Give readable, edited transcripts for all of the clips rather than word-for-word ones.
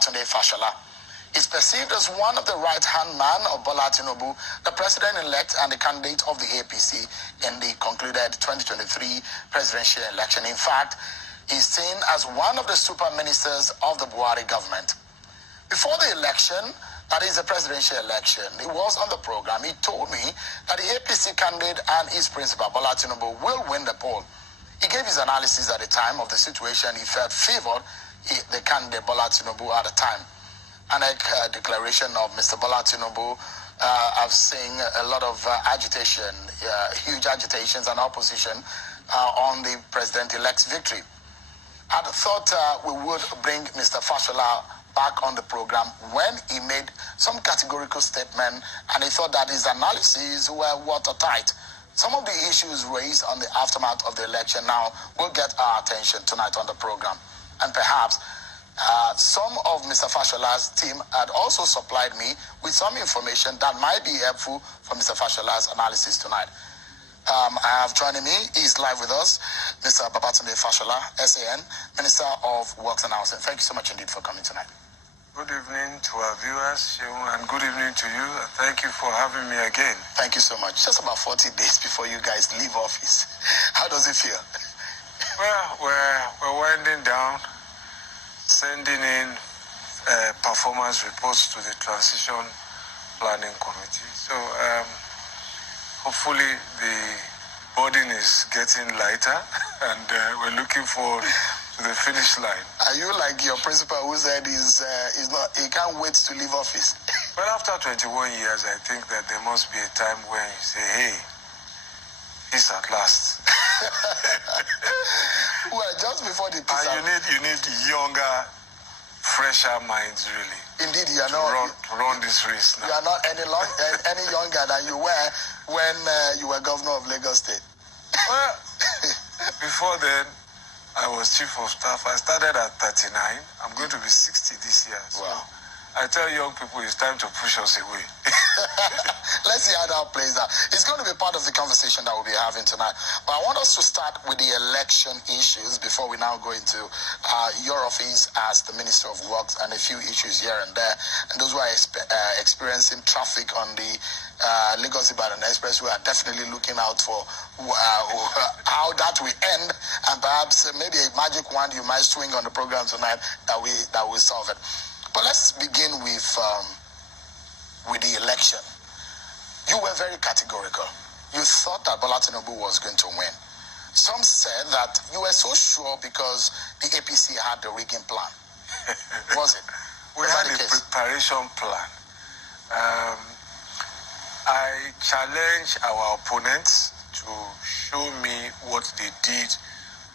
Babatunde FASHOLA is perceived as one of the right-hand man of Bola Tinubu, the president-elect and the candidate of the APC in the concluded 2023 presidential election. In fact, he's seen as one of the super ministers of the Buhari government. Before the election, that is the presidential election, he was on the program. He told me that the APC candidate and his principal, Bola Tinubu, will win the poll. He gave his analysis at the time of the situation. He felt favored the candidate, Bola Tinubu, at the time. And a declaration of Mr. Bola Tinubu, I've seen a lot of agitation, huge agitations and opposition on the president-elect's victory. I thought we would bring Mr. FASHOLA back on the program when he made some categorical statement, and he thought that his analyses were watertight. Some of the issues raised on the aftermath of the election now will get our attention tonight on the program. And perhaps some of Mr. FASHOLA's team had also supplied me with some information that might be helpful for Mr. FASHOLA's analysis tonight. I have joining me, he's live with us, Mr. Babatunde FASHOLA, SAN, Minister of Works and Housing. Thank you so much indeed for coming tonight. Good evening to our viewers, and good evening to you. Thank you for having me again. Thank you so much. Just about 40 days before you guys leave office. How does it feel? Well, we're winding down, sending in performance reports to the Transition Planning Committee. So hopefully the burden is getting lighter, and we're looking forward to the finish line. Are you like your principal who said he can't wait to leave office? Well, after 21 years, I think that there must be a time when you say, hey, peace at last. Well, just before the peace, and you need younger, fresher minds, really. Indeed, you are not run this race now. You are not any younger than you were when you were governor of Lagos State. Well, before then, I was chief of staff. I started at 39. I'm going to be 60 this year. So wow. I tell young people it's time to push us away. Let's see how that plays out. It's going to be part of the conversation that we'll be having tonight. But I want us to start with the election issues before we now go into your office as the Minister of Works and a few issues here and there. And those who are experiencing traffic on the Lagos-Ibadan Expressway are definitely looking out for how that will end, and perhaps maybe a magic wand you might swing on the program tonight that will solve it. But let's begin with the election. You were very categorical. You thought that Bola Tinubu was going to win. Some said that you were so sure because the APC had the rigging plan. Was it? We had a preparation plan. I challenge our opponents to show me what they did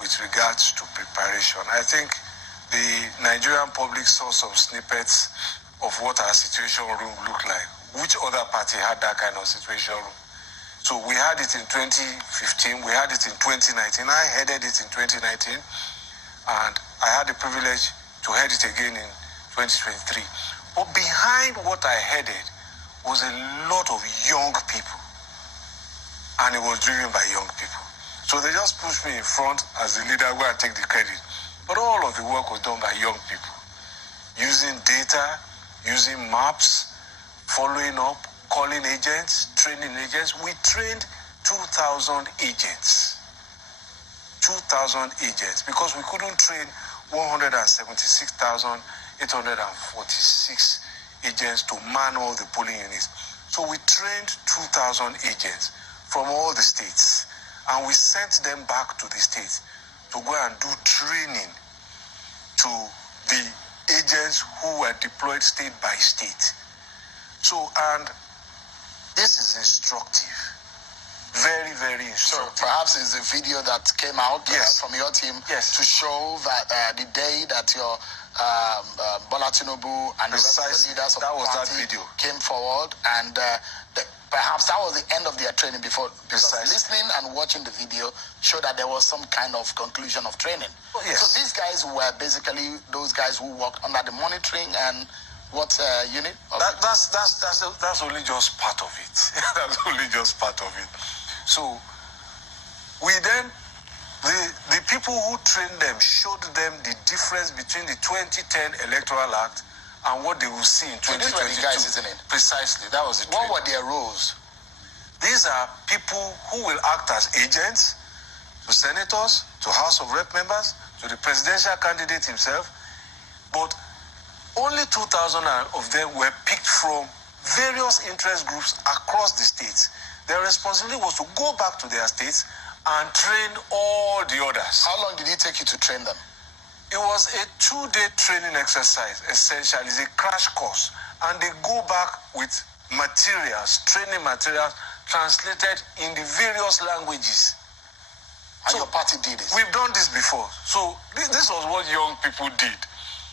with regards to preparation. I think the Nigerian public saw some snippets of what our situation room looked like. Which other party had that kind of situation room? So we had it in 2015, we had it in 2019, I headed it in 2019, and I had the privilege to head it again in 2023. But behind what I headed was a lot of young people, and it was driven by young people. So they just pushed me in front as the leader, go and take the credit. But all of the work was done by young people, using data, using maps, following up, calling agents, training agents. We trained 2,000 agents. 2,000 agents, because we couldn't train 176,846 agents to man all the polling units. So we trained 2,000 agents from all the states, and we sent them back to the states to go and do training to the agents who were deployed state by state. So, and this is instructive. Very, very instructive. So perhaps it's a video that came out from your team to show that the day that your Bola Tinubu and the rest of the leaders of the party came forward, and perhaps that was the end of their training because listening and watching the video showed that there was some kind of conclusion of training. Oh, yes. So these guys were basically those guys who worked under the monitoring and what unit? That's only just part of it. That's only just part of it. So we then, the people who trained them showed them the difference between the 2010 Electoral Act and what they will see in 2022. So these were the guys, isn't it? Precisely, that was the What training. were their roles? These are people who will act as agents to senators, to House of Rep members, to the presidential candidate himself. But only 2,000 of them were picked from various interest groups across the states. Their responsibility was to go back to their states and train all the others. How long did it take you to train them? It was a 2-day training exercise, essentially. It's a crash course. And they go back with materials, training materials, translated in the various languages. And your party did it? We've done this before. So this was what young people did.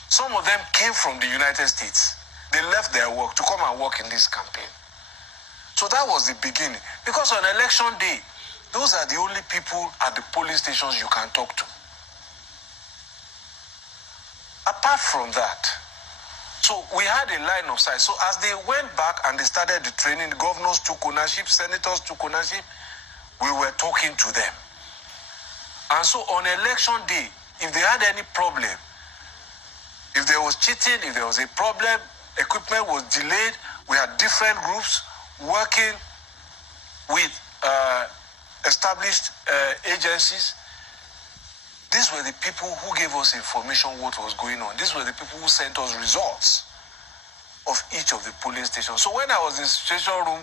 Some of them came from the United States. They left their work to come and work in this campaign. So that was the beginning. Because on election day, those are the only people at the polling stations you can talk to. Apart from that, so we had a line of sight. So as they went back and they started the training, the governors took ownership, senators took ownership, we were talking to them. And so on election day, if they had any problem, if there was cheating, if there was a problem, equipment was delayed, we had different groups working with established agencies. These were the people who gave us information what was going on. These were the people who sent us results of each of the polling stations. So when I was in the situation room,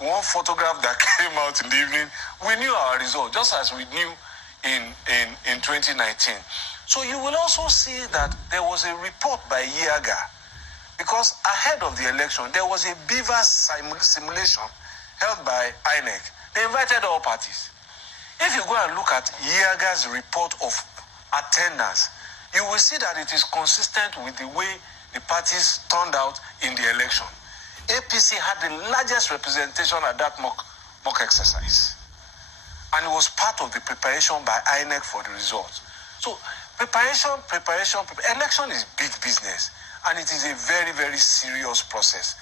one photograph that came out in the evening, we knew our result, just as we knew in 2019. So you will also see that there was a report by Yiaga, because ahead of the election, there was a beaver simulation held by INEC. They invited all parties. If you go and look at Yiaga's report of attendance, you will see that it is consistent with the way the parties turned out in the election. APC had the largest representation at that mock exercise. And it was part of the preparation by INEC for the results. So preparation, election is big business. And it is a very, very serious process.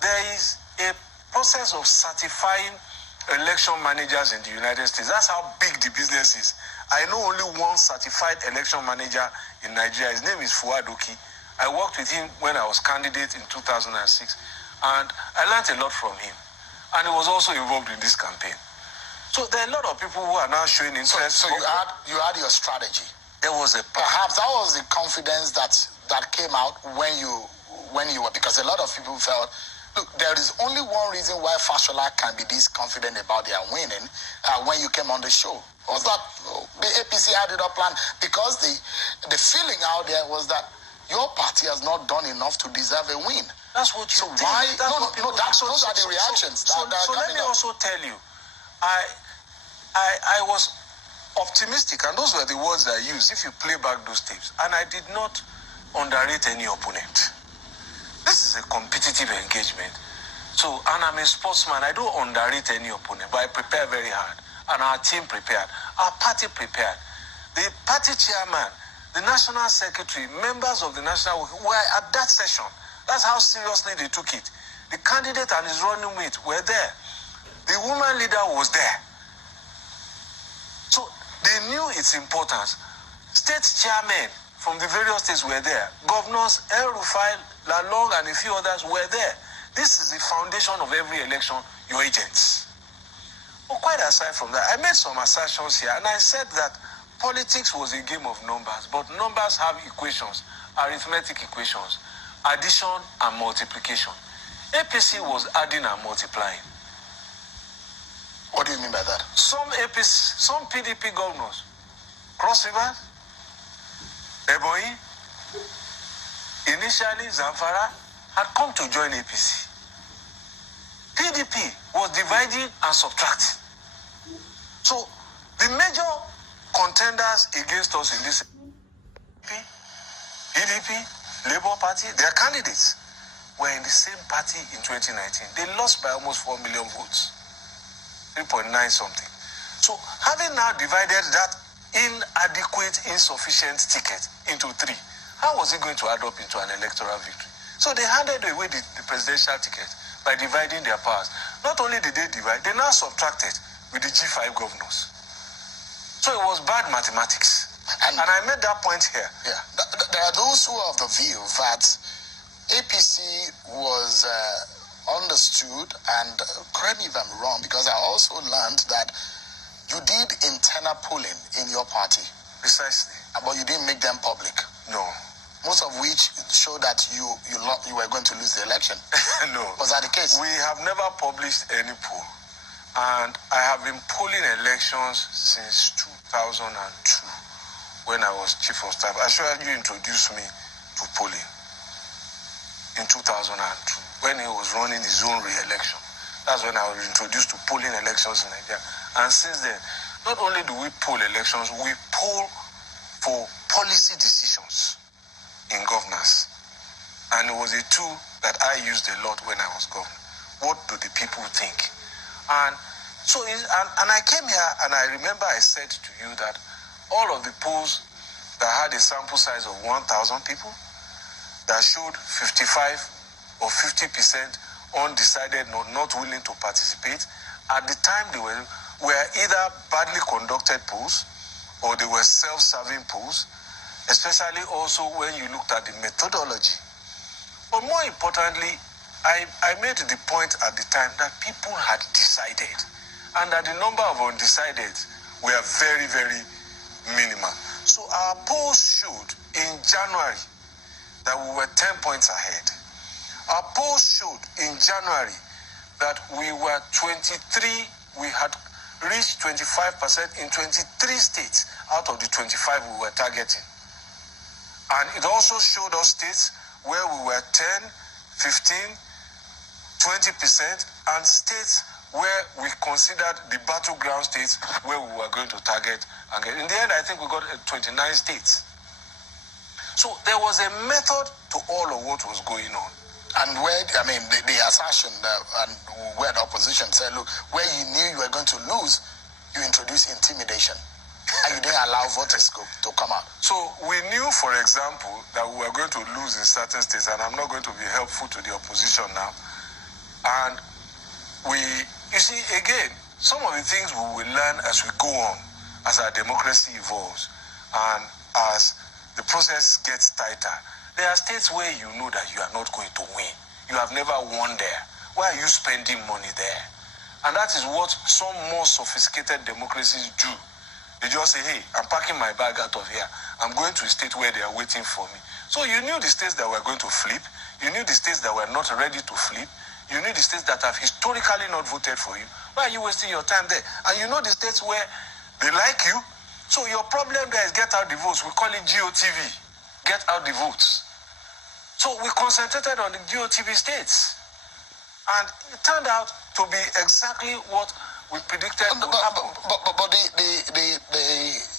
There is a process of certifying election managers in the United States. That's how big the business is. I know only one certified election manager in Nigeria. His name is Fuad Oki. I worked with him when I was candidate in 2006, and I learned a lot from him. And he was also involved in this campaign. So there are a lot of people who are now showing interest. So you had your strategy. There was a perhaps that was the confidence that came out when you were, because a lot of people felt, look, there is only one reason why FASHOLA can be this confident about their winning when you came on the show. Was that the APC had it up planned? Because the feeling out there was that your party has not done enough to deserve a win. That's what you think. Why? Those are the reactions. So let me also tell you, I was optimistic, and those were the words I used, if you play back those tapes. And I did not underrate any opponent. This is a competitive engagement. So, and I'm a sportsman, I don't underrate any opponent, but I prepare very hard. And our team prepared. Our party prepared. The party chairman, the national secretary, members of the national were at that session. That's how seriously they took it. The candidate and his running mate were there. The woman leader was there. So they knew its importance. State chairmen from the various states were there. Governors El Rufai, Lalong, and a few others were there. This is the foundation of every election, your agents. But quite aside from that, I made some assertions here, and I said that politics was a game of numbers, but numbers have equations, arithmetic equations, addition and multiplication. APC was adding and multiplying. What do you mean by that? Some PDP governors, Cross River, Ebonyi, initially Zamfara, had come to join APC. PDP was dividing and subtracting. So the major contenders against us in this PDP, Labour Party, their candidates were in the same party in 2019. They lost by almost 4 million votes, 3.9 something. So having now divided that inadequate, insufficient ticket into three, how was it going to add up into an electoral victory? So they handed away the presidential ticket by dividing their powers. Not only did they divide, they now subtracted with the G5 governors. So it was bad mathematics. And I made that point here. Yeah. There are those who are of the view that APC was understood, and correct me if I'm wrong, because I also learned that you did internal polling in your party. Precisely. But you didn't make them public. No. Most of which showed that you were going to lose the election. No. Was that the case? We have never published any poll. And I have been polling elections since 2002 when I was chief of staff. I sure you introduced me to polling in 2002 when he was running his own re-election. That's when I was introduced to polling elections in Nigeria. And since then, not only do we poll elections, we poll for policy decisions in governance. And it was a tool that I used a lot when I was governor. What do the people think? And so, and I came here and I remember I said to you that all of the polls that had a sample size of 1,000 people, that showed 55 or 50% undecided or not willing to participate, at the time they were either badly conducted polls or they were self-serving polls, especially also when you looked at the methodology. But more importantly, I made the point at the time that people had decided and that the number of undecideds were very, very minimal. So our polls showed in January that we were 10 points ahead. Our polls showed in January that we were 23, we had reached 25% in 23 states out of the 25 we were targeting. And it also showed us states where we were 10, 15, 20%, and states where we considered the battleground states where we were going to target. And in the end, I think we got 29 states. So there was a method to all of what was going on. And where, I mean, the assertion and where the opposition said, look, where you knew you were going to lose, you introduced intimidation. And you didn't allow voters to come out. So we knew, for example, that we were going to lose in certain states, and I'm not going to be helpful to the opposition now. And you see, again, some of the things we will learn as we go on, as our democracy evolves, and as the process gets tighter. There are states where you know that you are not going to win. You have never won there. Why are you spending money there? And that is what some more sophisticated democracies do. They just say, hey, I'm packing my bag out of here. I'm going to a state where they are waiting for me. So you knew the states that were going to flip. You knew the states that were not ready to flip. You knew the states that have historically not voted for you. Why are you wasting your time there? And you know the states where they like you. So your problem there is get out the votes. We call it GOTV. Get out the votes. So we concentrated on the GOTV states. And it turned out to be exactly what we predicted would happen. But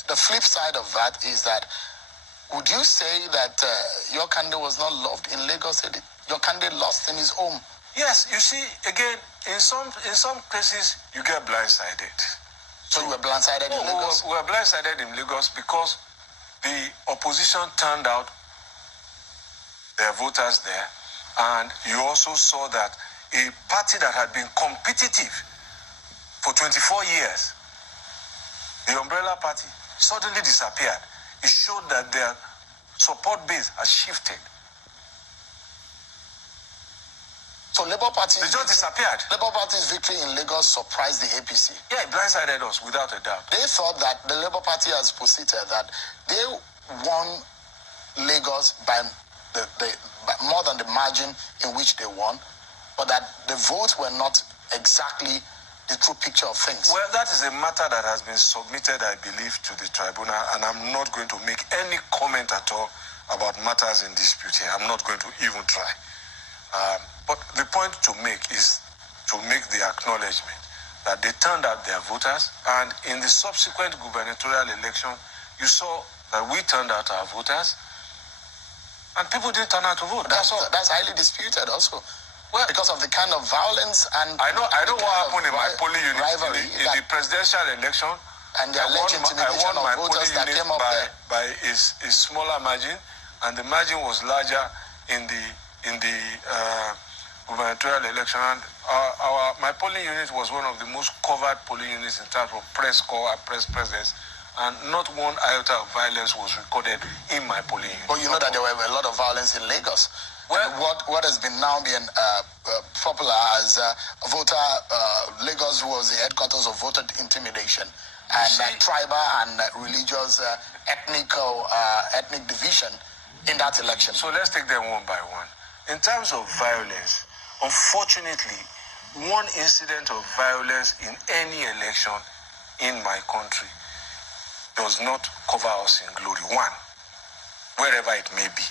the flip side of that is that, would you say that your candidate was not loved in Lagos? Your candidate lost in his home? Yes, you see, again, in some cases, you get blindsided. So you were blindsided in Lagos? We were blindsided in Lagos because the opposition turned out their voters there, and you also saw that a party that had been competitive for 24 years, the Umbrella Party, suddenly disappeared. It showed that their support base has shifted. So Labour Party... They just disappeared. Labour Party's victory in Lagos surprised the APC. Yeah, it blindsided us, without a doubt. They thought that the Labour Party has posited that they won Lagos by more than the margin in which they won, but that the votes were not exactly the true picture of things. Well, that is a matter that has been submitted, I believe, to the tribunal, and I'm not going to make any comment at all about matters in dispute here. I'm not going to even try. But the point to make is to make the acknowledgement that they turned out their voters, and in the subsequent gubernatorial election, you saw that we turned out our voters, and people didn't turn out to vote. That's all. That's highly disputed also. Well, because of the kind of violence and... I know what happened in my polling unit rivalry in the presidential election. And the alleged intimidation of voters that came up there. By a smaller margin, and the margin was larger in the gubernatorial election. And my polling unit was one of the most covered polling units in terms of press corps and press presence and not one iota of violence was recorded in my polling unit. But you know that there were a lot of violence in Lagos. Well, what has been now being popular as voter Lagos was the headquarters of voter intimidation and tribal and religious ethnic division in that election. So let's take them one by one. In terms of violence, unfortunately, one incident of violence in any election in my country does not cover us in glory. One, wherever it may be.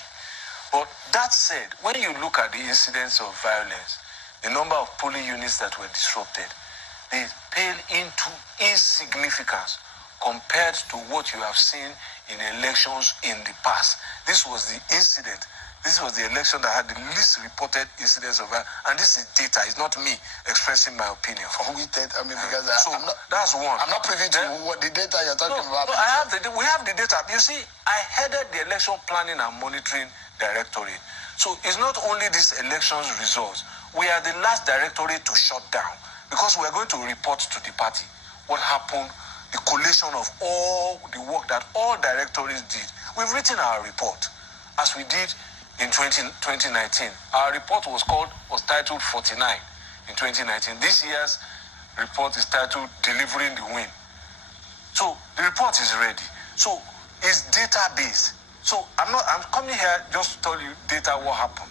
But that said, when you look at the incidents of violence, the number of polling units that were disrupted, they pale into insignificance compared to what you have seen in elections in the past. This was the incident. This was the election that had the least reported incidents of violence. And this is data. It's not me expressing my opinion. Because that's one. I'm not privy to what the data you're talking about. No, we have the data. You see, I headed the election planning and monitoring directorate. So it's not only this election's results. We are the last directorate to shut down because we are going to report to the party what happened, the collation of all the work that all directorates did. We've written our report as we did in 2019. Our report was titled 49 in 2019. This year's report is titled Delivering the Win. So the report is ready. So it's data-based. So I'm coming here just to tell you data what happened.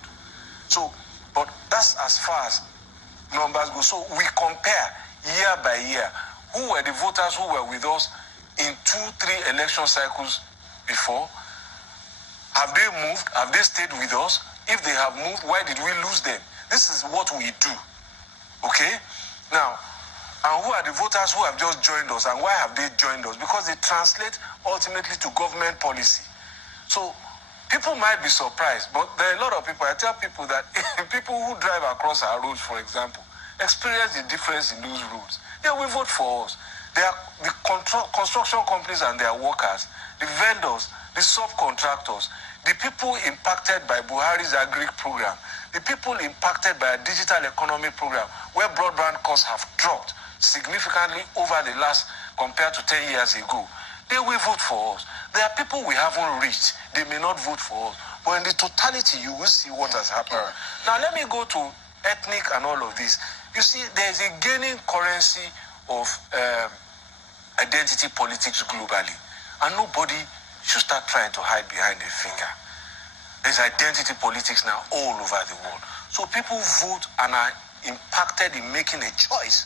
So, but that's as far as numbers go. So we compare year by year. Who were the voters who were with us in 2-3 election cycles before? Have they moved? Have they stayed with us? If they have moved, why did we lose them? This is what we do. Okay? Now, and who are the voters who have just joined us, and why have they joined us? Because they translate ultimately to government policy. So people might be surprised, but there are a lot of people. I tell people that people who drive across our roads, for example, experience the difference in those roads. They will vote for us. They are the construction companies and their workers, the vendors, the subcontractors, the people impacted by Buhari's agri program, the people impacted by a digital economy program, where broadband costs have dropped significantly over the last, compared to 10 years ago. They will vote for us. There are people we haven't reached. They may not vote for us. But in the totality, you will see what has happened. Now, let me go to ethnic and all of this. You see, there's a gaining currency of identity politics globally. And nobody should start trying to hide behind a finger. There's identity politics now all over the world. So people vote and are impacted in making a choice